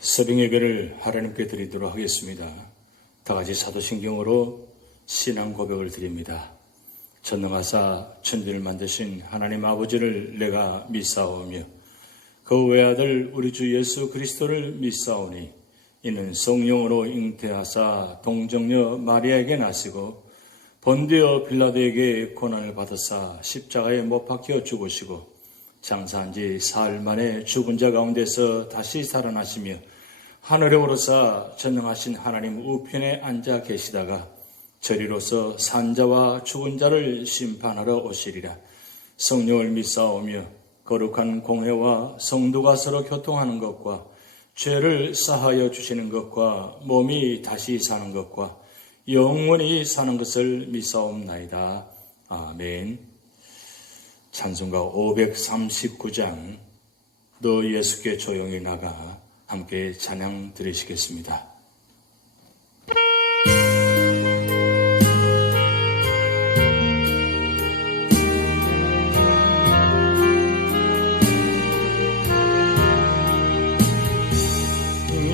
새벽 예배를 하나님께 드리도록 하겠습니다. 다 같이 사도신경으로 신앙 고백을 드립니다. 전능하사 천지를 만드신 하나님 아버지를 내가 믿사오며 그 외아들 우리 주 예수 그리스도를 믿사오니 이는 성령으로 잉태하사 동정녀 마리아에게 나시고 본디오 빌라도에게 고난을 받으사 십자가에 못 박혀 죽으시고 장사한 지 사흘 만에 죽은 자 가운데서 다시 살아나시며 하늘에 오르사 전능하신 하나님 우편에 앉아 계시다가 저리로서 산자와 죽은 자를 심판하러 오시리라. 성령을 믿사오며 거룩한 공회와 성도가 서로 교통하는 것과 죄를 사하여 주시는 것과 몸이 다시 사는 것과 영원히 사는 것을 믿사옵나이다. 아멘. 찬송가 539장 너 예수께 조용히 나가 함께 찬양 드리시겠습니다.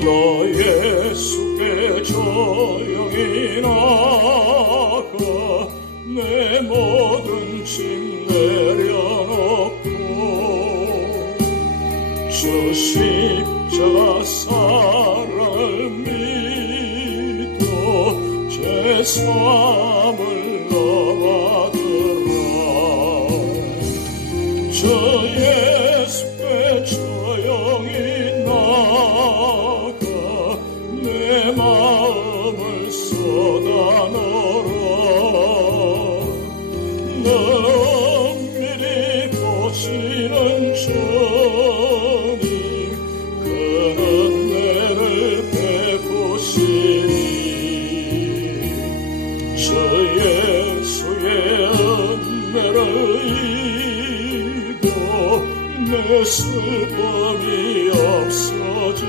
너 예수께 조용히 나가 내 모든 짐 내려놓고 주 십자가 사랑을 믿어 죄사함을 너받으라. 저 예수께 조용히 나가 내 마음을 쏟아놓으라. 은밀히 보시는 주님 그 은혜를 베푸시니 저 예수의 은혜를 입어 내 슬픔이 없어지니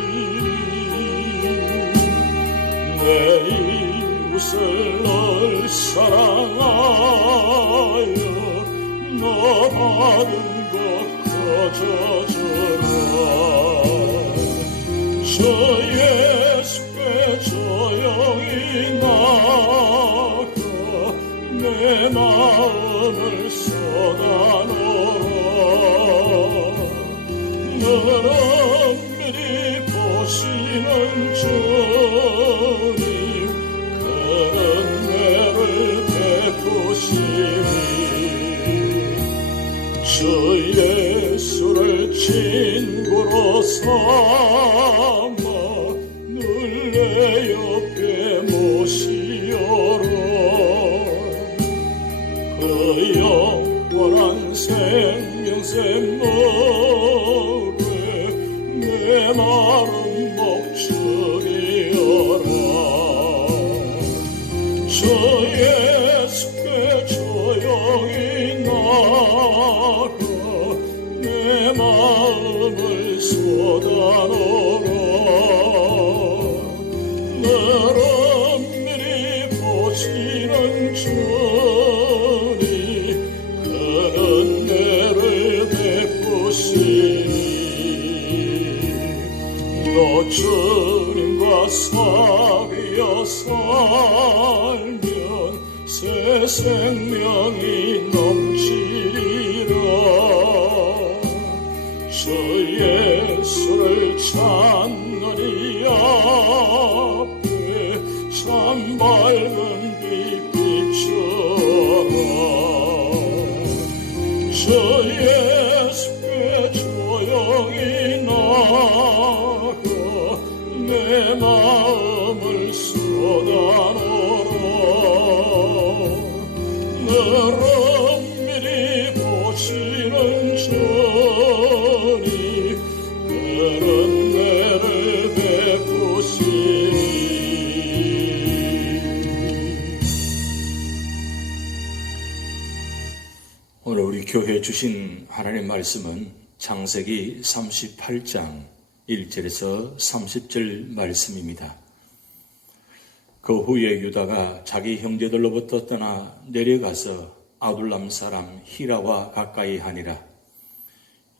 내 이웃을 널 사랑하여 너 받은 것 거저주라. 저 예수께 조용히 나가 내 마음을 쏟아놓으라. 너를 은밀히 보시는 주님 그 은혜를 베푸시니 저 예수를 친구로 삼아 늘 내 옆에 모시오라. 그 영원한 생명샘 노래 내 마음 목축이어라. 저 예수께 조용히 나가 내 마음을 쏟아놓으라. 늘 은밀히 보시는 주님 그 은혜를 베푸시니 너 주님과 사귀어 살면 새 생명이 넘치리라. 저 예수를 찾는 이 앞에 참 밝은 빛 비춰라. 저 예수께 조용히 나가 내 마음을 쏟아놓으라. 늘 은밀히 보시는 주님 그 은혜를 베푸시니 오늘 우리 교회에 주신 하나님의 말씀은 창세기 38장 1절에서 30절 말씀입니다. 그 후에 유다가 자기 형제들로부터 떠나 내려가서 아둘람 사람 히라와 가까이 하니라.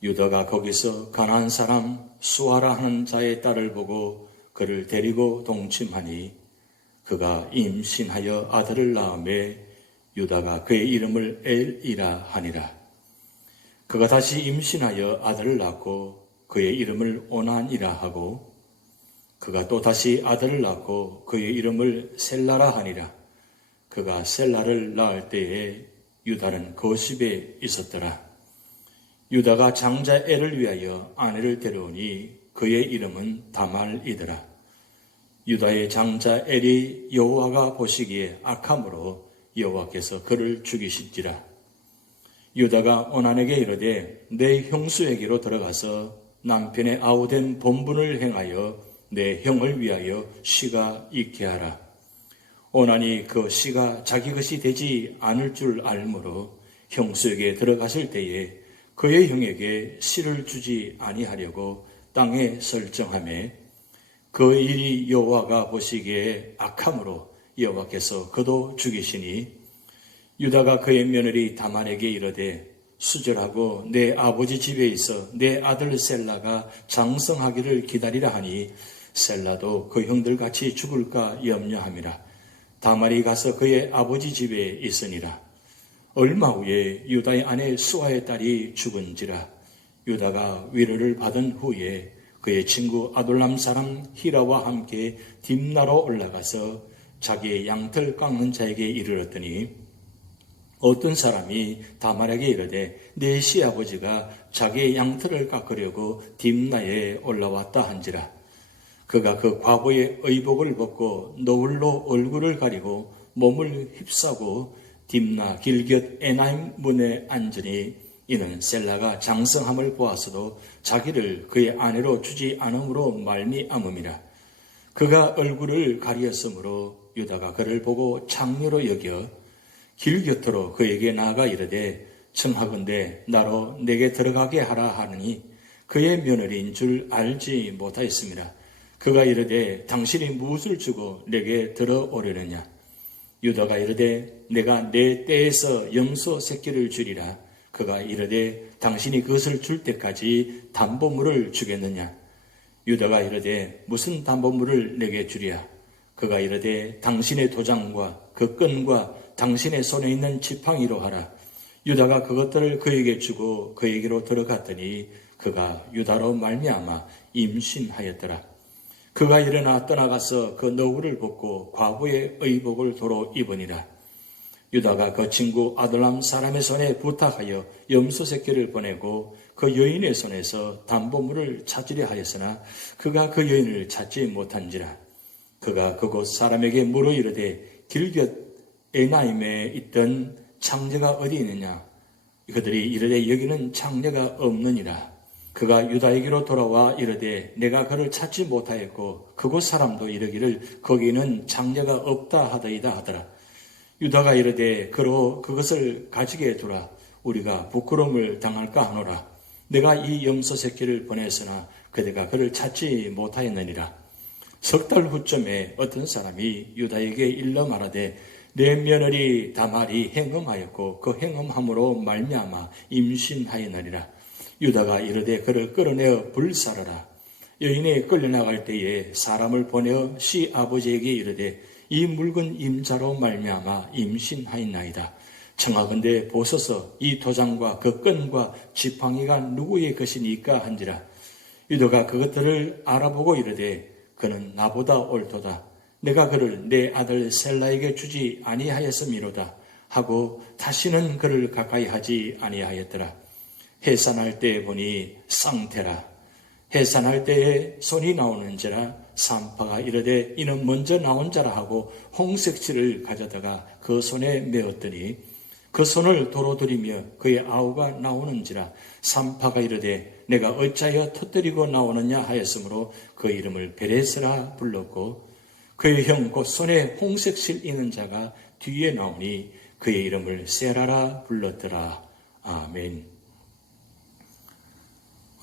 유다가 거기서 가나안 사람 수아라 하는 자의 딸을 보고 그를 데리고 동침하니 그가 임신하여 아들을 낳음에 유다가 그의 이름을 엘이라 하니라. 그가 다시 임신하여 아들을 낳고 그의 이름을 오난이라 하고 그가 또 다시 아들을 낳고 그의 이름을 셀라라 하니라. 그가 셀라를 낳을 때에 유다는 거십에 있었더라. 유다가 장자 엘을 위하여 아내를 데려오니 그의 이름은 다말이더라. 유다의 장자 엘이 여호와가 보시기에 악함으로 여호와께서 그를 죽이신지라. 유다가 오난에게 이르되 내 형수에게로 들어가서 남편의 아우된 본분을 행하여 내 형을 위하여 씨가 있게 하라. 오난이 그 씨가 자기 것이 되지 않을 줄 알므로 형수에게 들어가실 때에 그의 형에게 씨를 주지 아니하려고 땅에 설정하매 그 일이 여호와가 보시기에 악함으로 여호와께서 그도 죽이시니 유다가 그의 며느리 다말에게 이르되 수절하고 내 아버지 집에 있어 내 아들 셀라가 장성하기를 기다리라 하니 셀라도 그 형들 같이 죽을까 염려함이라. 다말이 가서 그의 아버지 집에 있으니라. 얼마 후에 유다의 아내 수아의 딸이 죽은지라. 유다가 위로를 받은 후에 그의 친구 아둘람 사람 히라와 함께 딥나로 올라가서 자기의 양털 깎는 자에게 이르렀더니 어떤 사람이 다말에게 이르되 내 시아버지가 자기의 양털을 깎으려고 딥나에 올라왔다 한지라. 그가 그 과부의 의복을 벗고 너울로 얼굴을 가리고 몸을 휩싸고 딥나 길곁 에나임 문에 앉으니 이는 셀라가 장성함을 보아서도 자기를 그의 아내로 주지 않음으로 말미암음이라. 그가 얼굴을 가리었으므로 유다가 그를 보고 창녀로 여겨 길곁으로 그에게 나아가 이르되 청하건대 나로 내게 들어가게 하라 하느니 그의 며느리인 줄 알지 못하였습니다. 그가 이르되 당신이 무엇을 주고 내게 들어오려느냐. 유다가 이르되 내가 내 떼에서 염소 새끼를 주리라. 그가 이르되 당신이 그것을 줄 때까지 담보물을 주겠느냐. 유다가 이르되 무슨 담보물을 내게 주랴. 그가 이르되 당신의 도장과 그 끈과 당신의 손에 있는 지팡이로 하라. 유다가 그것들을 그에게 주고 그에게로 들어갔더니 그가 유다로 말미암아 임신하였더라. 그가 일어나 떠나가서 그 너울을 벗고 과부의 의복을 도로 입으니라. 유다가 그 친구 아둘람 사람의 손에 부탁하여 염소 새끼를 보내고 그 여인의 손에서 담보물을 찾으려 하였으나 그가 그 여인을 찾지 못한지라. 그가 그곳 사람에게 물어 이르되 길곁 에나임에 있던 창녀가 어디 있느냐. 그들이 이르되 여기는 창녀가 없느니라. 그가 유다에게로 돌아와 이르되 내가 그를 찾지 못하였고 그곳 사람도 이르기를 거기는 창녀가 없다 하더이다 하더라. 유다가 이르되 그로 그것을 가지게 두라. 우리가 부끄러움을 당할까 하노라. 내가 이 염소 새끼를 보냈으나 그대가 그를 찾지 못하였느니라. 석 달 후쯤에 어떤 사람이 유다에게 일러 말하되 내 며느리 다말이 행음하였고 그 행음함으로 말미암아 임신하였느니라. 유다가 이르되 그를 끌어내어 불사르라. 여인이 끌려나갈 때에 사람을 보내어 시 아버지에게 이르되 이 묽은 임자로 말미암아 임신하였나이다. 청하건대 보소서 이 도장과 그 끈과 지팡이가 누구의 것이니까 한지라. 유다가 그것들을 알아보고 이르되 그는 나보다 옳도다. 내가 그를 내 아들 셀라에게 주지 아니하였음이로다 하고 다시는 그를 가까이 하지 아니하였더라. 해산할 때에 보니 쌍태라. 해산할 때에 손이 나오는지라. 산파가 이르되 이는 먼저 나온 자라 하고 홍색실을 가져다가 그 손에 메었더니 그 손을 도로 들이며 그의 아우가 나오는지라. 산파가 이르되 내가 어찌하여 터뜨리고 나오느냐 하였으므로 그 이름을 베레스라 불렀고 그의 형 곧 손에 홍색실 있는 자가 뒤에 나오니 그의 이름을 세라라 불렀더라. 아멘.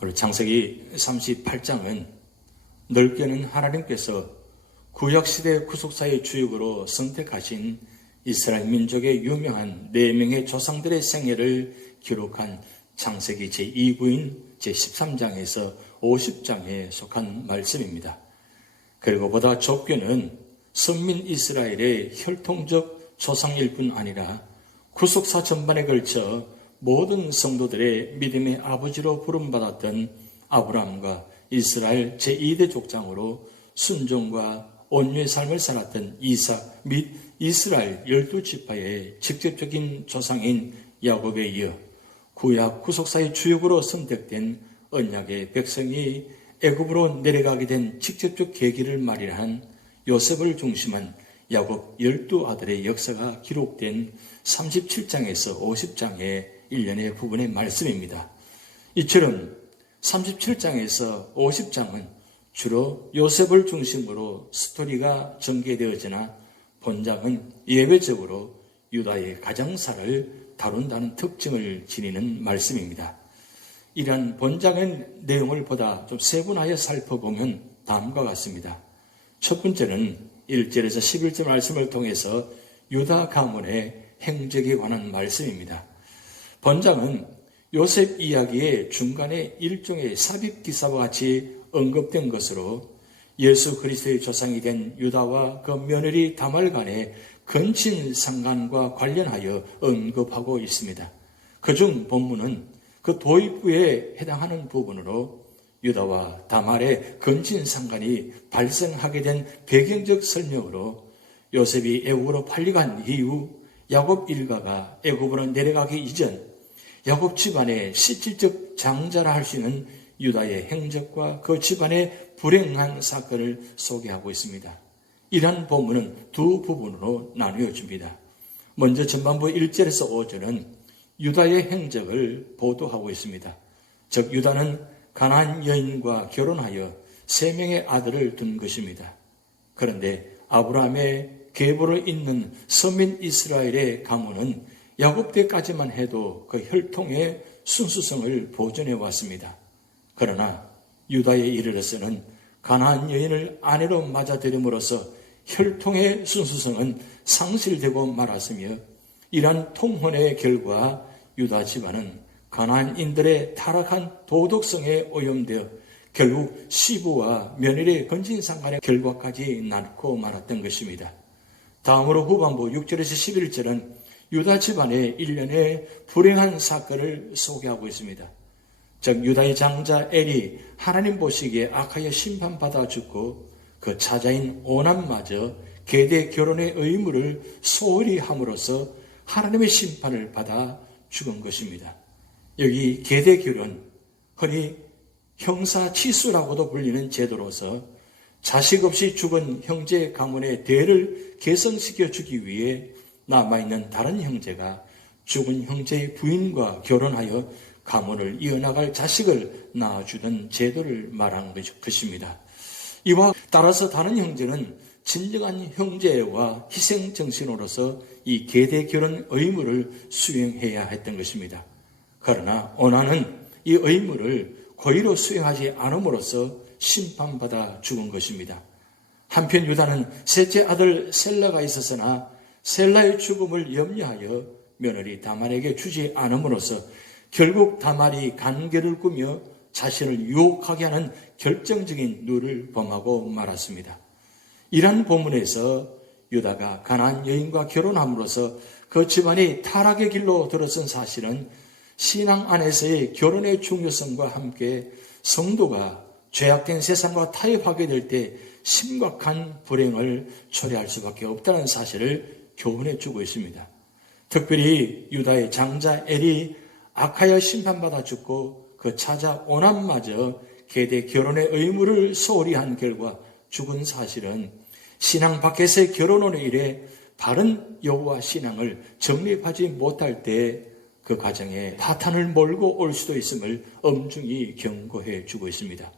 오늘 창세기 38장은 넓게는 하나님께서 구약시대 구속사의 주역으로 선택하신 이스라엘 민족의 유명한 4명의 조상들의 생애를 기록한 창세기 제2부인 제13장에서 50장에 속한 말씀입니다. 그리고 보다 좁게는 선민 이스라엘의 혈통적 조상일 뿐 아니라 구속사 전반에 걸쳐 모든 성도들의 믿음의 아버지로 부름받았던 아브라함과 이스라엘 제2대 족장으로 순종과 온유의 삶을 살았던 이삭 및 이스라엘 12지파의 직접적인 조상인 야곱에 이어 구약 구속사의 주역으로 선택된 언약의 백성이 애굽으로 내려가게 된 직접적 계기를 마련한 요셉을 중심한 야곱 12아들의 역사가 기록된 37장에서 50장의 일련의 부분의 말씀입니다. 이처럼 37장에서 50장은 주로 요셉을 중심으로 스토리가 전개되어지나 본장은 예외적으로 유다의 가정사를 다룬다는 특징을 지니는 말씀입니다. 이러한 본장의 내용을 보다 좀 세분하여 살펴보면 다음과 같습니다. 첫 번째는 1절에서 11절 말씀을 통해서 유다 가문의 행적에 관한 말씀입니다. 본장은 요셉 이야기의 중간에 일종의 삽입기사와 같이 언급된 것으로 예수 그리스도의 조상이 된 유다와 그 며느리 다말 간의 근친상간과 관련하여 언급하고 있습니다. 그중 본문은 그 도입부에 해당하는 부분으로 유다와 다말의 근친상간이 발생하게 된 배경적 설명으로 요셉이 애굽으로 팔려간 이후 야곱 일가가 애굽으로 내려가기 이전 야곱 집안의 실질적 장자라 할 수 있는 유다의 행적과 그 집안의 불행한 사건을 소개하고 있습니다. 이러한 본문은 두 부분으로 나누어집니다. 먼저 전반부 1절에서 5절은 유다의 행적을 보도하고 있습니다. 즉 유다는 가나안 여인과 결혼하여 3명의 아들을 둔 것입니다. 그런데 아브라함의 계보를 잇는 서민 이스라엘의 가문은 야곱 때까지만 해도 그 혈통의 순수성을 보존해 왔습니다. 그러나 유다에 이르러서는 가나안 여인을 아내로 맞아들임으로써 혈통의 순수성은 상실되고 말았으며 이러한 통혼의 결과 유다 집안은 가나안인들의 타락한 도덕성에 오염되어 결국 시부와 며느리의 건진상간의 결과까지 낳고 말았던 것입니다. 다음으로 후반부 6절에서 11절은 유다 집안의 일련의 불행한 사건을 소개하고 있습니다. 즉 유다의 장자 엘이 하나님 보시기에 악하여 심판받아 죽고 그 차자인 오난마저 계대 결혼의 의무를 소홀히 함으로써 하나님의 심판을 받아 죽은 것입니다. 여기 계대 결혼, 흔히 형사치수라고도 불리는 제도로서 자식 없이 죽은 형제 가문의 대를 계승시켜 주기 위해 남아있는 다른 형제가 죽은 형제의 부인과 결혼하여 가문을 이어나갈 자식을 낳아주던 제도를 말하는 것입니다. 이와 따라서 다른 형제는 진정한 형제와 희생정신으로서 이 계대 결혼 의무를 수행해야 했던 것입니다. 그러나 오나는 이 의무를 고의로 수행하지 않음으로써 심판받아 죽은 것입니다. 한편 유다는 셋째 아들 셀라가 있었으나 셀라의 죽음을 염려하여 며느리 다말에게 주지 않음으로써 결국 다말이 간계를 꾸며 자신을 유혹하게 하는 결정적인 누를 범하고 말았습니다. 이러한 본문에서 유다가 가나안 여인과 결혼함으로써 그 집안이 타락의 길로 들어선 사실은 신앙 안에서의 결혼의 중요성과 함께 성도가 죄악된 세상과 타협하게 될 때 심각한 불행을 초래할 수밖에 없다는 사실을 교훈해 주고 있습니다. 특별히 유다의 장자 엘이 악하여 심판받아 죽고 그 차자 오난마저 계대 결혼의 의무를 소홀히 한 결과 죽은 사실은 신앙 밖에서의 결혼으로 인해 바른 여호와 신앙을 정립하지 못할 때 그 가정에 파탄을 몰고 올 수도 있음을 엄중히 경고해 주고 있습니다.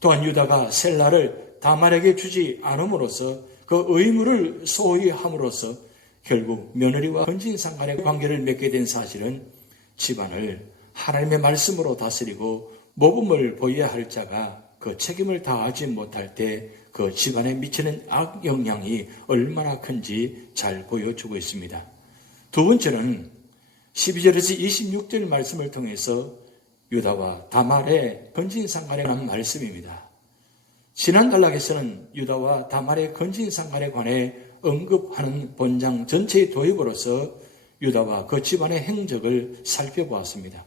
또한 유다가 셀라를 다말에게 주지 않음으로써 그 의무를 소홀히 함으로써 결국 며느리와 건진상간의 관계를 맺게 된 사실은 집안을 하나님의 말씀으로 다스리고 모범을 보여야 할 자가 그 책임을 다하지 못할 때 그 집안에 미치는 악영향이 얼마나 큰지 잘 보여주고 있습니다. 두 번째는 12절에서 26절 말씀을 통해서 유다와 다말의 건진상간에 관한 말씀입니다. 지난 단락에서는 유다와 다말의 건진상간에 관해 언급하는 본장 전체의 도입으로서 유다와 그 집안의 행적을 살펴보았습니다.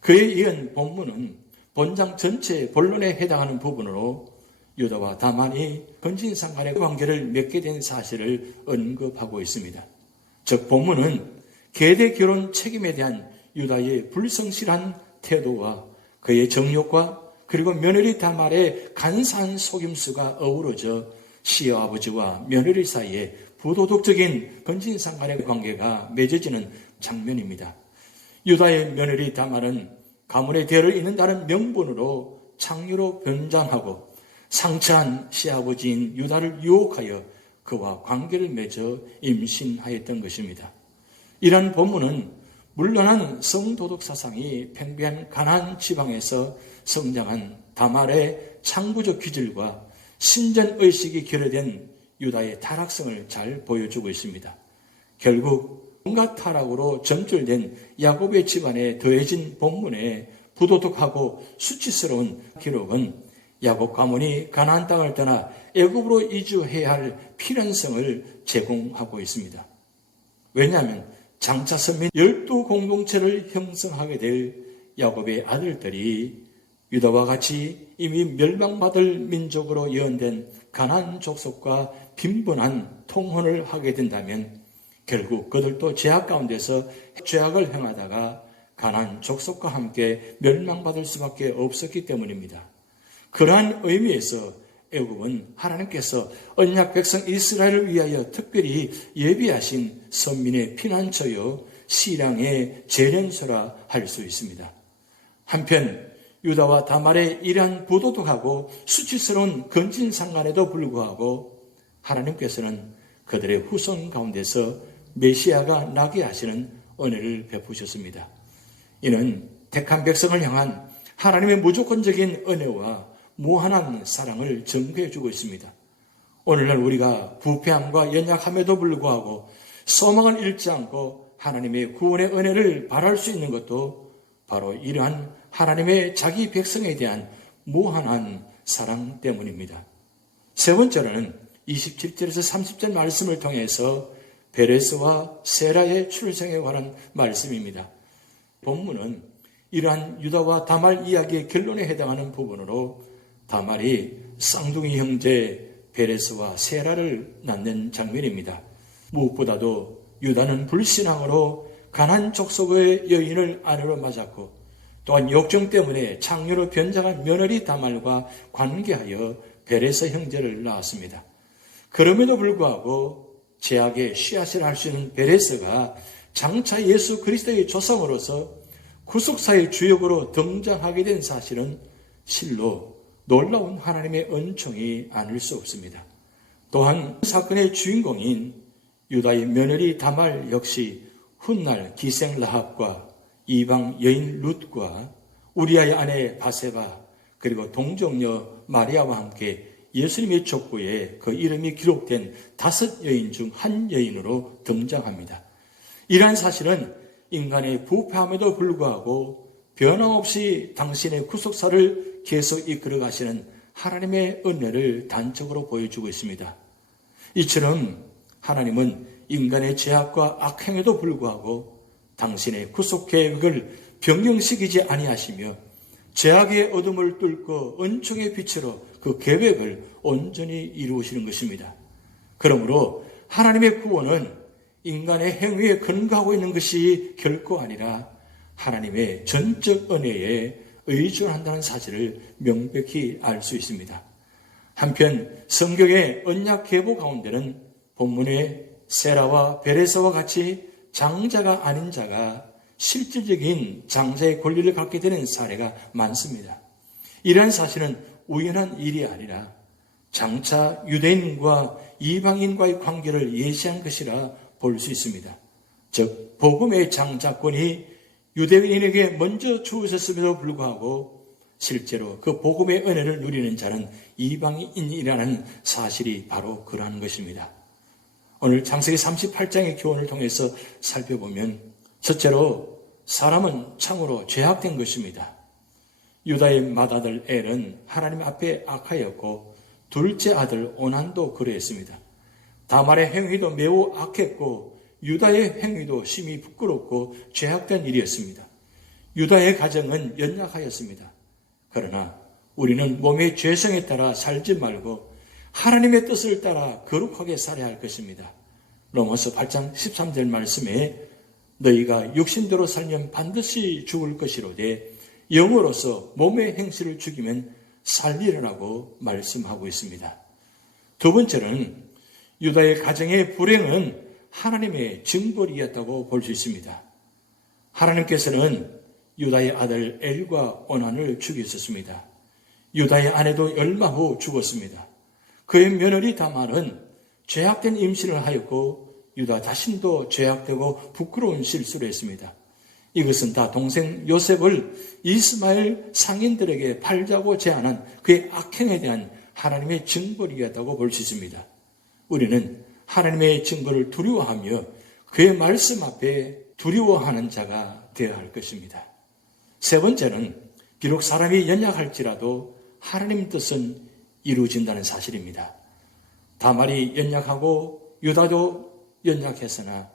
그에 이은 본문은 본장 전체의 본론에 해당하는 부분으로 유다와 다말이 건진상간의 관계를 맺게 된 사실을 언급하고 있습니다. 즉 본문은 계대 결혼 책임에 대한 유다의 불성실한 태도와 그의 정욕과 그리고 며느리 다말의 간사한 속임수가 어우러져 시아버지와 며느리 사이에 부도덕적인 건진상간의 관계가 맺어지는 장면입니다. 유다의 며느리 다말은 가문의 대를 잇는다는 명분으로 창녀로 변장하고 상처한 시아버지인 유다를 유혹하여 그와 관계를 맺어 임신하였던 것입니다. 이러한 본문은 물론한 성도덕 사상이 팽배한 가나안 지방에서 성장한 다말의 창구적 기질과 신전의식이 결여된 유다의 타락성을 잘 보여주고 있습니다. 결국 온갖 타락으로 점철된 야곱의 집안에 더해진 본문의 부도덕하고 수치스러운 기록은 야곱 가문이 가나안 땅을 떠나 애굽으로 이주해야 할 필연성을 제공하고 있습니다. 왜냐하면 장차 선민 12공동체를 형성하게 될 야곱의 아들들이 유다와 같이 이미 멸망받을 민족으로 예언된 가나안 족속과 빈번한 통혼을 하게 된다면 결국 그들도 죄악 가운데서 죄악을 행하다가 가나안 족속과 함께 멸망받을 수밖에 없었기 때문입니다. 그러한 의미에서 애굽은 하나님께서 언약 백성 이스라엘을 위하여 특별히 예비하신 선민의 피난처요 시량의 재련소라 할 수 있습니다. 한편 유다와 다말의 이러한 부도덕하고 수치스러운 건진상간에도 불구하고 하나님께서는 그들의 후손 가운데서 메시아가 나게 하시는 은혜를 베푸셨습니다. 이는 택한 백성을 향한 하나님의 무조건적인 은혜와 무한한 사랑을 증거해 주고 있습니다. 오늘날 우리가 부패함과 연약함에도 불구하고 소망을 잃지 않고 하나님의 구원의 은혜를 바랄 수 있는 것도 바로 이러한 하나님의 자기 백성에 대한 무한한 사랑 때문입니다. 세 번째로는 27절에서 30절 말씀을 통해서 베레스와 세라의 출생에 관한 말씀입니다. 본문은 이러한 유다와 다말 이야기의 결론에 해당하는 부분으로 다말이 쌍둥이 형제 베레스와 세라를 낳는 장면입니다. 무엇보다도 유다는 불신앙으로 가나안 족속의 여인을 아내로 맞았고 또한 욕정 때문에 창녀로 변장한 며느리 다말과 관계하여 베레스 형제를 낳았습니다. 그럼에도 불구하고 제약의 씨앗을 할 수 있는 베레스가 장차 예수 그리스도의 조상으로서 구속사의 주역으로 등장하게 된 사실은 실로 놀라운 하나님의 은총이 아닐 수 없습니다. 또한 사건의 주인공인 유다의 며느리 다말 역시 훗날 기생 라합과 이방 여인 룻과 우리아의 아내 바세바 그리고 동정녀 마리아와 함께 예수님의 족보에 그 이름이 기록된 5 여인 중 한 여인으로 등장합니다. 이러한 사실은 인간의 부패함에도 불구하고 변함없이 당신의 구속사를 계속 이끌어 가시는 하나님의 은혜를 단적으로 보여주고 있습니다. 이처럼 하나님은 인간의 죄악과 악행에도 불구하고 당신의 구속 계획을 변경시키지 아니하시며 죄악의 어둠을 뚫고 은총의 빛으로 그 계획을 온전히 이루시는 것입니다. 그러므로 하나님의 구원은 인간의 행위에 근거하고 있는 것이 결코 아니라 하나님의 전적 은혜에 의존한다는 사실을 명백히 알 수 있습니다. 한편 성경의 언약 계보 가운데는 본문의 세라와 베레스와 같이 장자가 아닌 자가 실질적인 장자의 권리를 갖게 되는 사례가 많습니다. 이러한 사실은 우연한 일이 아니라 장차 유대인과 이방인과의 관계를 예시한 것이라 볼 수 있습니다. 즉 복음의 장자권이 유대인에게 먼저 주어졌음에도 불구하고 실제로 그 복음의 은혜를 누리는 자는 이방인이라는 사실이 바로 그러한 것입니다. 오늘 창세기 38장의 교훈을 통해서 살펴보면 첫째로 사람은 참으로 죄악된 것입니다. 유다의 맏아들 엘은 하나님 앞에 악하였고 둘째 아들 오난도 그러했습니다. 다말의 행위도 매우 악했고 유다의 행위도 심히 부끄럽고 죄악된 일이었습니다. 유다의 가정은 연약하였습니다. 그러나 우리는 몸의 죄성에 따라 살지 말고 하나님의 뜻을 따라 거룩하게 살아야 할 것입니다. 로마서 8장 13절 말씀에 너희가 육신대로 살면 반드시 죽을 것이로되 영으로서 몸의 행실을 죽이면 살리라고 말씀하고 있습니다. 두 번째는 유다의 가정의 불행은 하나님의 징벌이었다고 볼 수 있습니다. 하나님께서는 유다의 아들 엘과 오난을 죽이셨습니다. 유다의 아내도 열마 후 죽었습니다. 그의 며느리 다말은 죄악된 임신을 하였고 유다 자신도 죄악되고 부끄러운 실수를 했습니다. 이것은 다 동생 요셉을 이스마엘 상인들에게 팔자고 제안한 그의 악행에 대한 하나님의 징벌이었다고 볼 수 있습니다. 우리는 하나님의 징벌을 두려워하며 그의 말씀 앞에 두려워하는 자가 되어야 할 것입니다. 세 번째는 비록 사람이 연약할지라도 하나님 뜻은 이루어진다는 사실입니다. 다말이 연약하고 유다도 연약했으나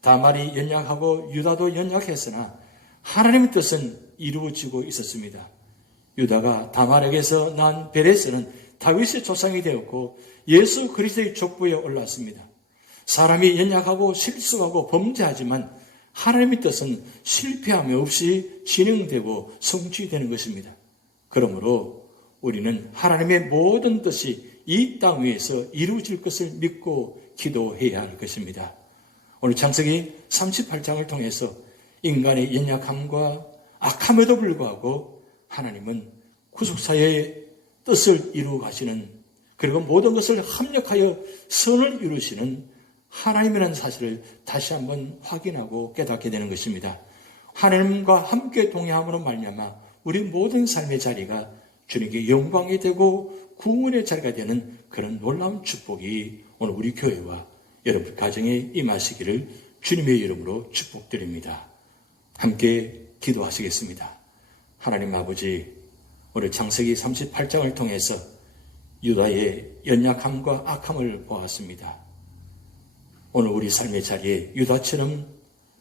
다말이 연약하고 유다도 연약했으나 하나님의 뜻은 이루어지고 있었습니다. 유다가 다말에게서 난 베레스는 다윗의 조상이 되었고 예수 그리스도의 족보에 올랐습니다. 사람이 연약하고 실수하고 범죄하지만 하나님의 뜻은 실패함이 없이 진행되고 성취되는 것입니다. 그러므로 우리는 하나님의 모든 뜻이 이 땅 위에서 이루어질 것을 믿고 기도해야 할 것입니다. 오늘 창세기 38장을 통해서 인간의 연약함과 악함에도 불구하고 하나님은 구속사의 뜻을 이루어 가시는, 그리고 모든 것을 합력하여 선을 이루시는 하나님이라는 사실을 다시 한번 확인하고 깨닫게 되는 것입니다. 하나님과 함께 동행함으로 말미암아 우리 모든 삶의 자리가 주님께 영광이 되고 구원의 자리가 되는 그런 놀라운 축복이 오늘 우리 교회와 여러분 가정에 임하시기를 주님의 이름으로 축복드립니다. 함께 기도하시겠습니다. 하나님 아버지, 오늘 창세기 38장을 통해서 유다의 연약함과 악함을 보았습니다. 오늘 우리 삶의 자리에 유다처럼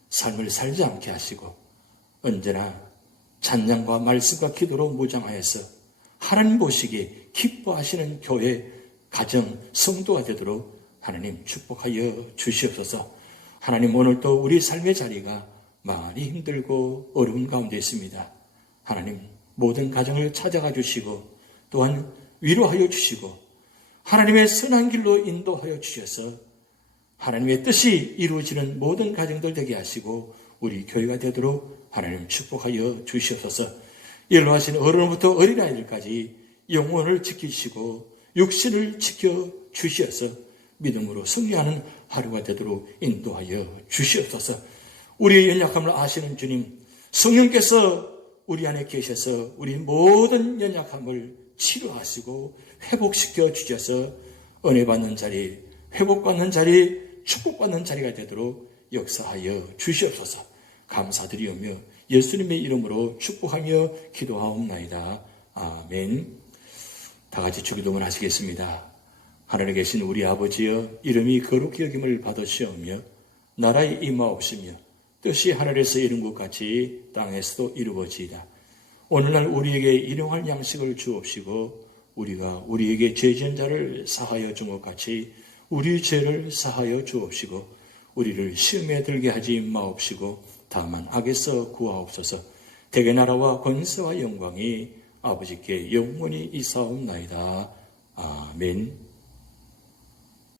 삶을 살지 않게 하시고 언제나 찬양과 말씀과 기도로 무장하여서 하나님 보시기에 기뻐하시는 교회, 가정, 성도가 되도록 하나님 축복하여 주시옵소서. 하나님, 오늘도 우리 삶의 자리가 많이 힘들고 어려운 가운데 있습니다. 하나님, 모든 가정을 찾아가 주시고 또한 위로하여 주시고 하나님의 선한 길로 인도하여 주셔서 하나님의 뜻이 이루어지는 모든 가정들 되게 하시고 우리 교회가 되도록 하나님 축복하여 주시옵소서. 연로하신 어른부터 어린아이들까지 영혼을 지키시고 육신을 지켜주셔서 믿음으로 승리하는 하루가 되도록 인도하여 주시옵소서. 우리의 연약함을 아시는 주님, 성령께서 우리 안에 계셔서 우리 모든 연약함을 치료하시고 회복시켜 주셔서 은혜받는 자리, 회복받는 자리, 축복받는 자리가 되도록 역사하여 주시옵소서. 감사드리오며 예수님의 이름으로 축복하며 기도하옵나이다. 아멘. 다 같이 주기도문 하시겠습니다. 하늘에 계신 우리 아버지여, 이름이 거룩히 여김을 받으시오며 나라에 임하옵시며 뜻이 하늘에서 이룬 것 같이 땅에서도 이루어지이다. 오늘날 우리에게 일용할 양식을 주옵시고 우리가 우리에게 죄 지은 자를 사하여 준 것 같이 우리 죄를 사하여 주옵시고 우리를 시험에 들게 하지 마옵시고 다만 악에서 구하옵소서. 대개 나라와 권세와 영광이 아버지께 영원히 이사옵나이다. 아멘.